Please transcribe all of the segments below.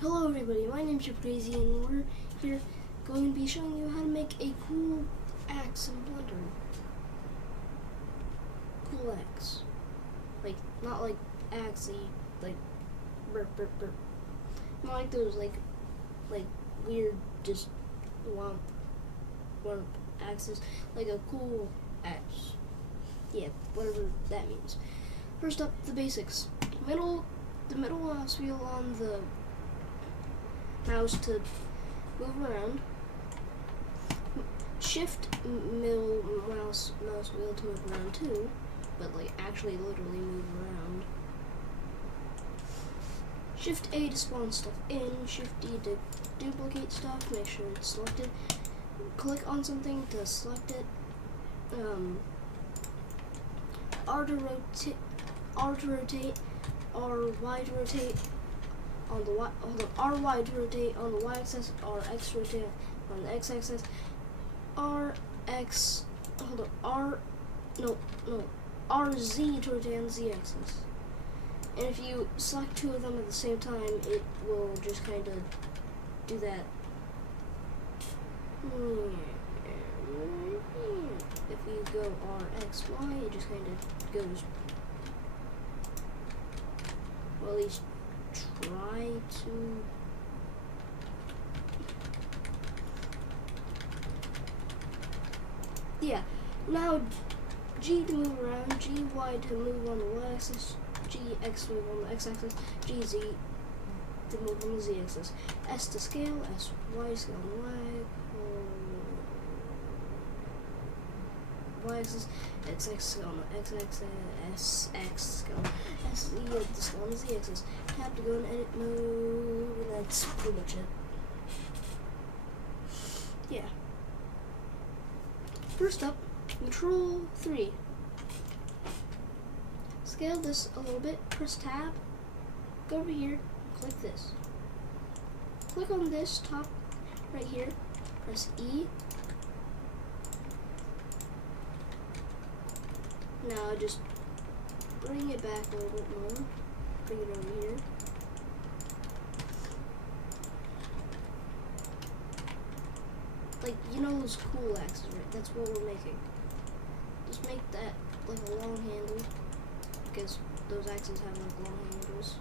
Hello everybody, my name's JPcrazy and we're here going to be showing you how to make a cool axe in Blender. Cool axe. Like, not like axey, like burp burp burp. Not like those like weird just womp axes. Like a cool axe. Yeah, whatever that means. First up, the basics. The middle mouse wheel on the mouse to move around. Shift middle mouse wheel to move around too, but like actually literally move around. Shift A to spawn stuff in, Shift D to duplicate stuff, make sure it's selected. Click on something to select it. R to rotate, R Y to rotate on the Y, R Y to rotate on the Y axis, R X to rotate on the X axis, R Z to rotate on the Z axis. And if you select two of them at the same time, it will just kind of do that. If you go R X Y, it just kind of goes. Well, at least try to. Yeah. Now G to move around, G Y to move on the Y axis, G X to move on the X axis, G Z to move on the Z axis, S to scale, S Y scale on the Y axis, X scale on the X axis, S X scale on the S Z to scale on the Z axis. Tap to go in edit mode, and that's pretty much it. Yeah. First up, Control 3. Scale this a little bit, press tab, go over here, click this. Click on this top right here, press E. Now just bring it back a little bit more, bring it over here. Like, you know those cool axes, right? That's what we're making. Just make that like a long handle, because those axes have like long handles.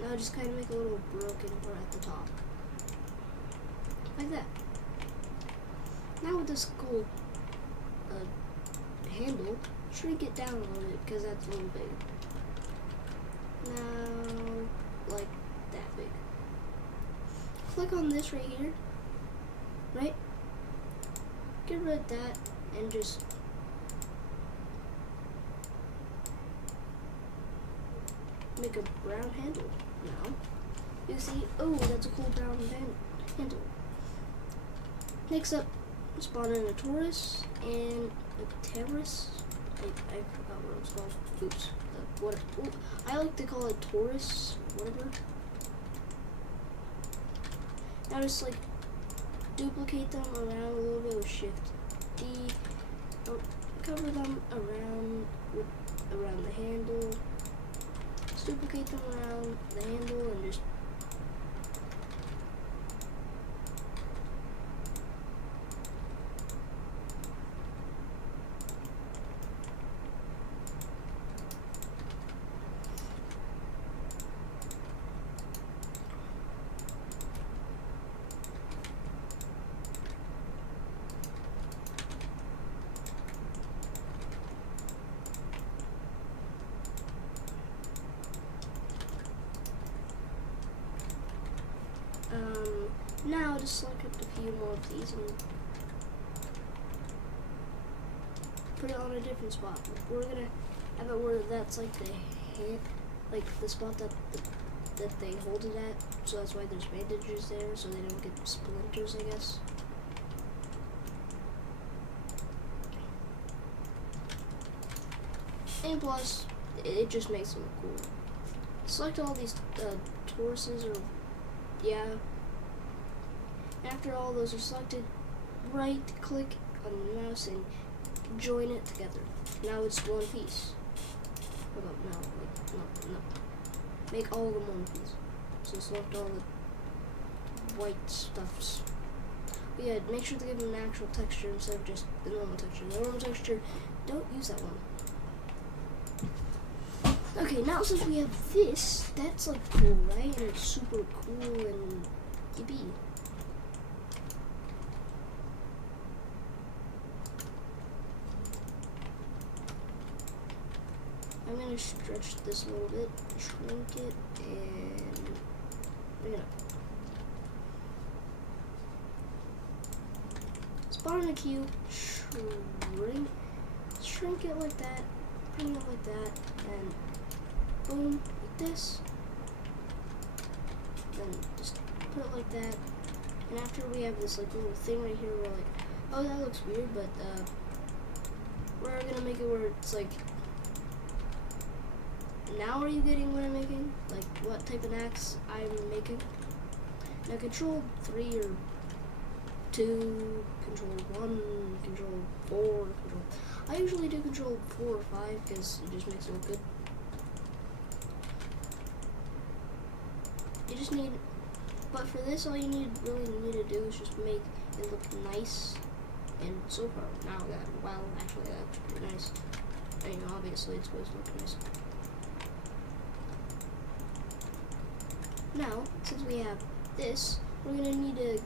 Now just kind of make a little broken part at the top. Like that. Now with this cool handle, shrink it down a little bit because that's a little big. Now, like that big. Click on this right here, right? Get rid of that and just make a brown handle. Now, you see, oh, that's a cool brown handle. Next up, spawn in a Taurus and a Terrace. I forgot what it was called. Oops. I like to call it Taurus, whatever. Now just like duplicate them around a little bit with Shift D. Cover them around the handle. Just duplicate them around the handle and just now just select a few more of these and put it on a different spot. We're gonna have it where that's like the hand, like the spot that they hold it at. So that's why there's bandages there, so they don't get splinters, I guess. And plus, it just makes them cool. select all these toruses, or yeah. After all those are selected, right click on the mouse and join it together. Now it's one piece. Hold up, no, wait, no. Make all of them one piece. So select all the white stuffs. But yeah, make sure to give them an actual texture instead of just the normal texture. The normal texture, don't use that one. Okay, now since we have this, that's like cool, right? And it's super cool and yippee. I'm gonna stretch this a little bit, shrink it, and bring it up. Spawn in a cube, shrink it like that, bring it like that, and boom, like this. Then just put it like that. And after we have this like little thing right here, we're like, oh, that looks weird, but we're gonna make it where it's like, now are you getting what I'm making? Like what type of axe I'm making? Now control 3 or 2, control 1, control 4, control. I usually do control 4 or 5 because it just makes it look good. You just need, but for this, all you really need to do is just make it look nice. And so far, now that, well, actually that's pretty nice. I mean, obviously it's supposed to look nice. Now, since we have this, we're gonna need to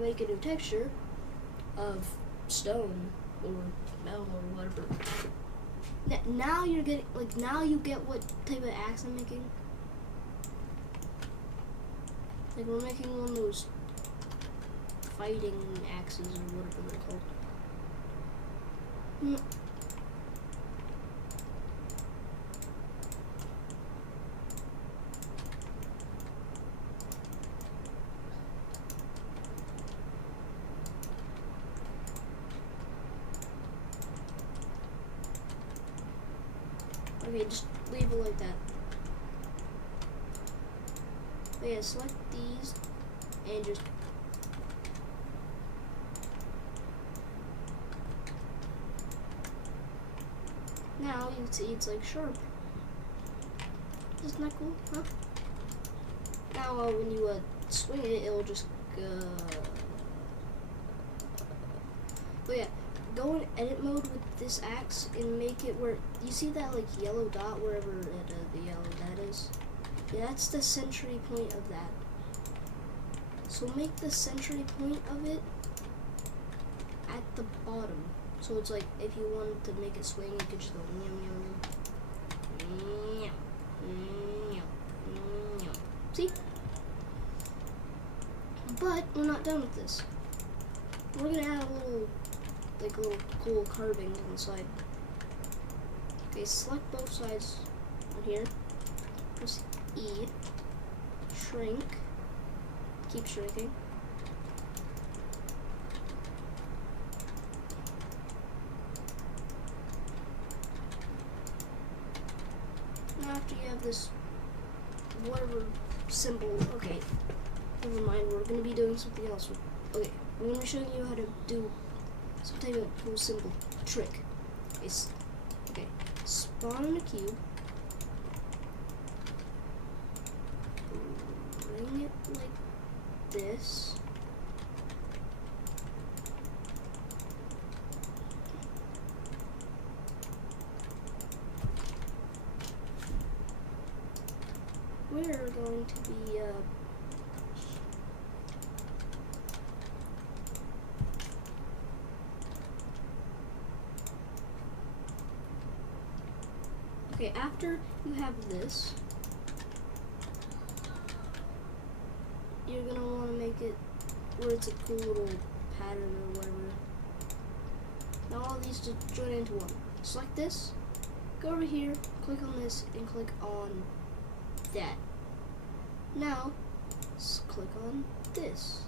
make a new texture of stone or metal or whatever. Now you're getting, like, now you get what type of axe I'm making. Like, we're making one of those fighting axes or whatever they're called. Okay, just leave it like that. But yeah, select these and just now you can see it's like sharp. Isn't that cool, huh? Now when you swing it, it'll just but yeah, go in edit mode with this axe and make it where you see that like yellow dot wherever the yellow dot is. Yeah, that's the century point of that. So make the century point of it at the bottom. So it's like if you wanted to make it swing, you could just go see? But we're not done with this. We're gonna add a little cool carvings on the side. Okay, select both sides on here. Press E. Shrink. Keep shrinking. Now after you have this whatever symbol, okay, never mind, we're going to be doing something else. Okay, I'm going to be showing you how to do some type of cool symbol trick. Okay, spawn in a cube. Bring it like this. We're going to be okay, after you have this, you're gonna want to make it where it's a cool little pattern or whatever. Now all these just join into one. Select this, go over here, click on this, and click on that. Now, click on this.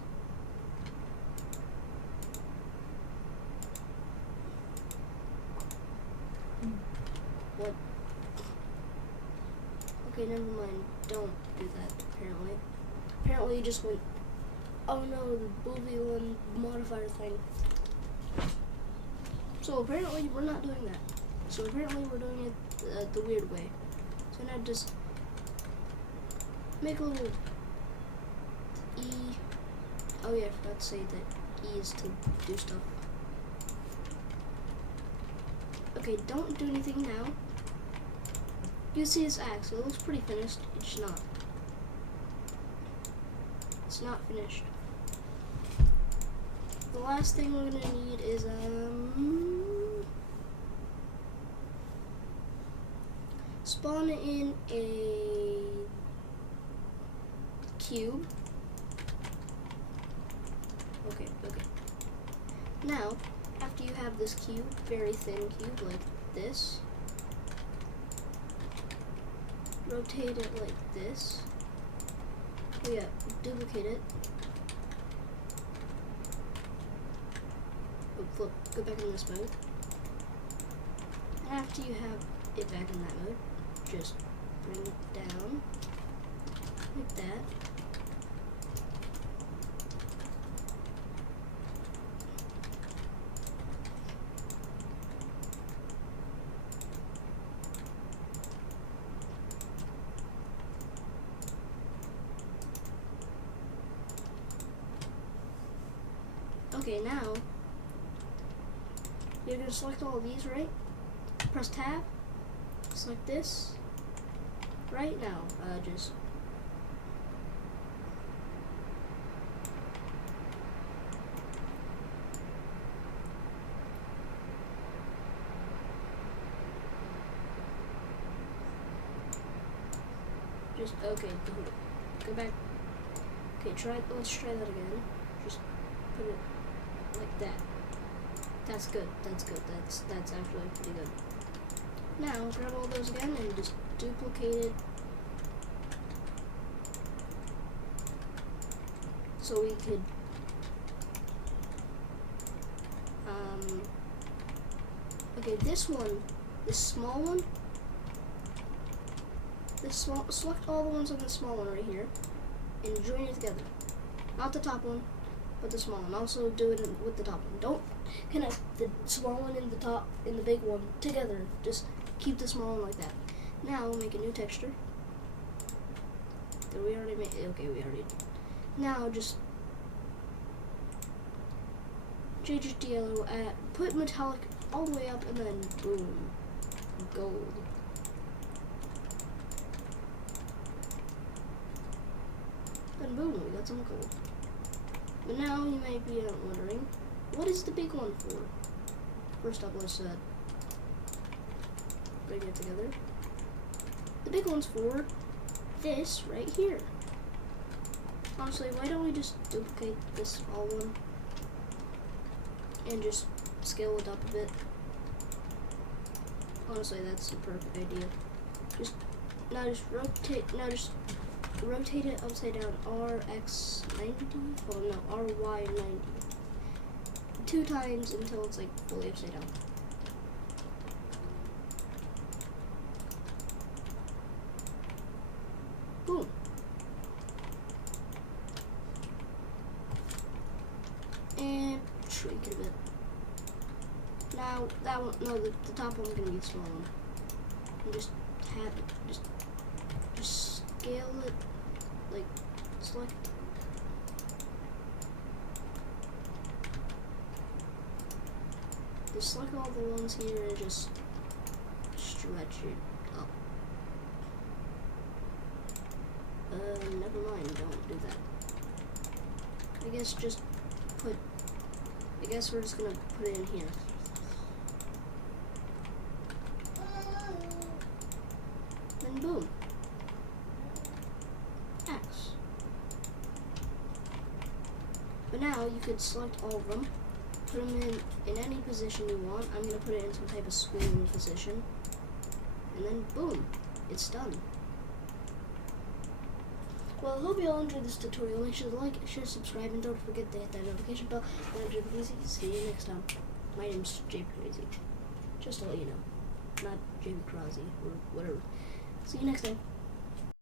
What? Okay, never mind. Don't do that, apparently. Apparently you just went, oh no, the boolean modifier thing. So apparently we're not doing that. So apparently we're doing it the weird way. So now just make a little E. Oh yeah, I forgot to say that E is to do stuff. Okay, don't do anything now. You see this axe, it looks pretty finished. It's not. It's not finished. The last thing we're gonna need is spawn in a cube. Okay. Now, after you have this cube, very thin cube like this, rotate it like this. Oh yeah, duplicate it. Oh, flip, go back in this mode. After you have it back in that mode, just bring it down like that. Okay, now you're gonna select all of these, right? Press tab, select this. Right now, just okay. Go back. Okay, let's try that again. Just put it like that. That's good. That's actually pretty good. Now grab all those again and just duplicate it so we could okay, this small one, select all the ones on the small one right here and join it together. Not the top one, but the small one. Also do it with the top one. Don't connect the small one and the top and the big one together. Just keep the small one like that. Now we'll make a new texture. That we already made. Okay, we already did. Now just JPcrazy, put metallic all the way up and then boom, gold. And boom, we got some gold. But now you might be wondering, what is the big one for? First up, let's bring it together. The big one's for this right here. Honestly, why don't we just duplicate this small one and just scale it up a bit? Honestly, that's the perfect idea. Just rotate it upside down. RX90? Oh no, RY90. 2 times until it's like fully upside down. Boom. And shrink it a bit. Now that one, no, the top one's gonna be the small one. And just scale it, like select. Just select all the ones here and just stretch it up. Never mind, don't do that. I guess we're just gonna put it in here. And boom. X. But now you could select all of them, put them in any position you want. I'm gonna put it in some type of scrolling position. And then boom, it's done. Well, I hope you all enjoyed this tutorial. Make sure to like, share, subscribe, and don't forget to hit that notification bell. I'm JPcrazy. See you next time. My name's JPcrazy. Just to let you know. Not JPcrazy or whatever. See you next time.